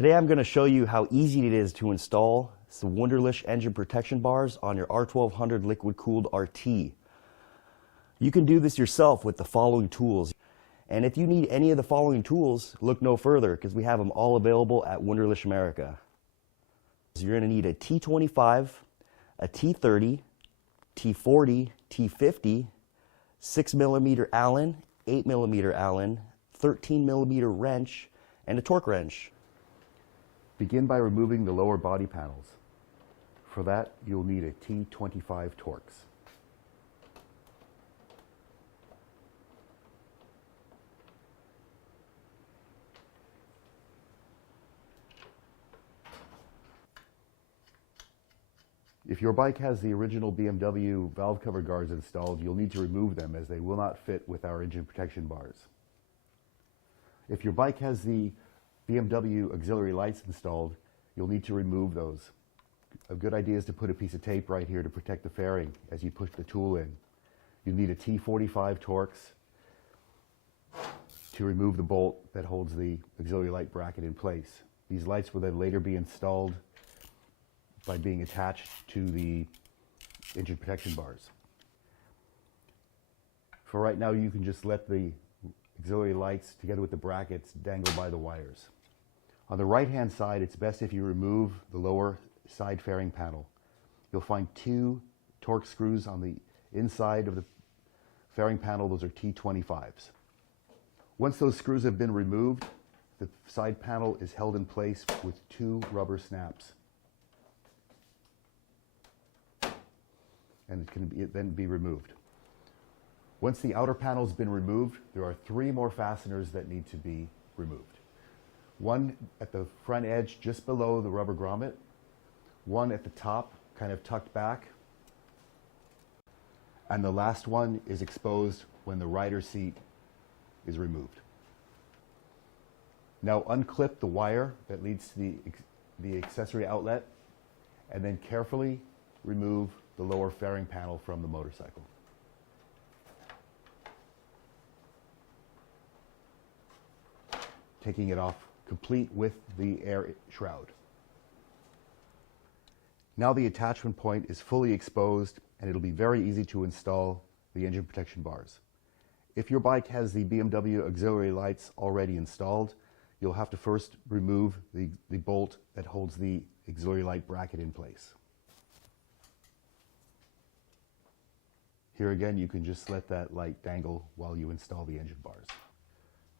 Today I'm going to show you how easy it is to install some Wunderlich engine protection bars on your R1200 liquid-cooled RT. You can do this yourself with the following tools. And if you need any of the following tools, look no further because we have them all available at Wunderlich America. So you're going to need a T25, a T30, T40, T50, 6mm Allen, 8mm Allen, 13mm wrench, and a torque wrench. Begin by removing the lower body panels. For that, you'll need a T25 Torx. If your bike has the original BMW valve cover guards installed, you'll need to remove them as they will not fit with our engine protection bars. If your bike has the BMW auxiliary lights installed, you'll need to remove those. A good idea is to put a piece of tape right here to protect the fairing as you push the tool in. You need a T45 Torx to remove the bolt that holds the auxiliary light bracket in place. These lights will then later be installed by being attached to the engine protection bars. For right now, you can just let the auxiliary lights together with the brackets dangle by the wires. On the right hand side, it's best if you remove the lower side fairing panel. You'll find two Torx screws on the inside of the fairing panel. Those are T25s. Once those screws have been removed, the side panel is held in place with two rubber snaps. And it can then be removed. Once the outer panel has been removed, there are three more fasteners that need to be removed. One at the front edge just below the rubber grommet, one at the top kind of tucked back, and the last one is exposed when the rider seat is removed. Now unclip the wire that leads to the accessory outlet and then carefully remove the lower fairing panel from the motorcycle. Taking it off complete with the air shroud. Now the attachment point is fully exposed and it'll be very easy to install the engine protection bars. If your bike has the BMW auxiliary lights already installed, you'll have to first remove the bolt that holds the auxiliary light bracket in place. Here again, you can just let that light dangle while you install the engine bars.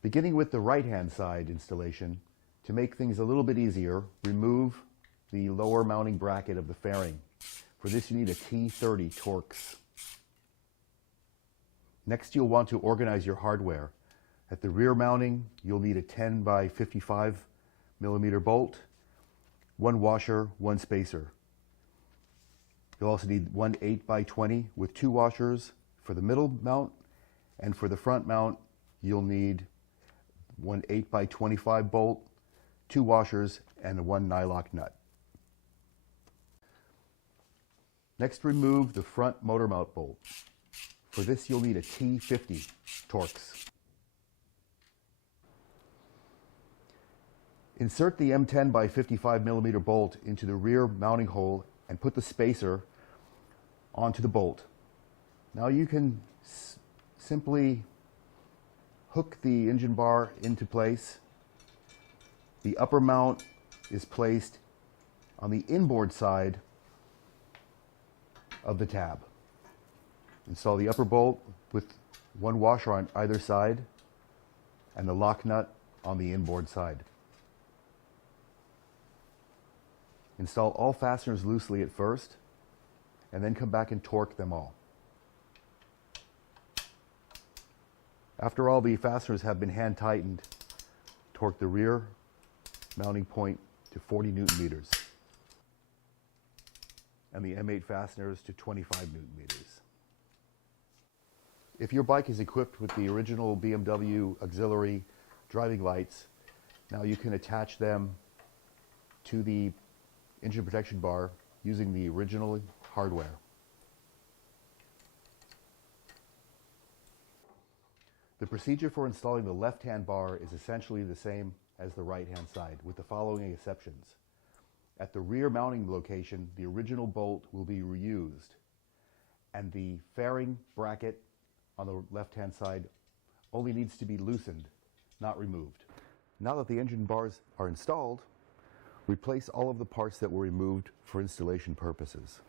Beginning with the right-hand side installation, to make things a little bit easier, remove the lower mounting bracket of the fairing. For this, you need a T30 Torx. Next, you'll want to organize your hardware. At the rear mounting, you'll need a 10 by 55 millimeter bolt, one washer, one spacer. You'll also need one 8 by 20 with two washers for the middle mount, and for the front mount, you'll need one 8 by 25 bolt, two washers, and one nylock nut. Next, remove the front motor mount bolt. For this, you'll need a T50 Torx. Insert the M10 by 55 millimeter bolt into the rear mounting hole and put the spacer onto the bolt. Now you can simply hook the engine bar into place. The upper mount is placed on the inboard side of the tab. Install the upper bolt with one washer on either side and the lock nut on the inboard side. Install all fasteners loosely at first and then come back and torque them all. After all the fasteners have been hand tightened, torque the rear mounting point to 40 Newton meters and the M8 fasteners to 25 Newton meters. If your bike is equipped with the original BMW auxiliary driving lights, now you can attach them to the engine protection bar using the original hardware. The procedure for installing the left-hand bar is essentially the same as the right-hand side, with the following exceptions. At the rear mounting location, the original bolt will be reused, and the fairing bracket on the left-hand side only needs to be loosened, not removed. Now that the engine bars are installed, replace all of the parts that were removed for installation purposes.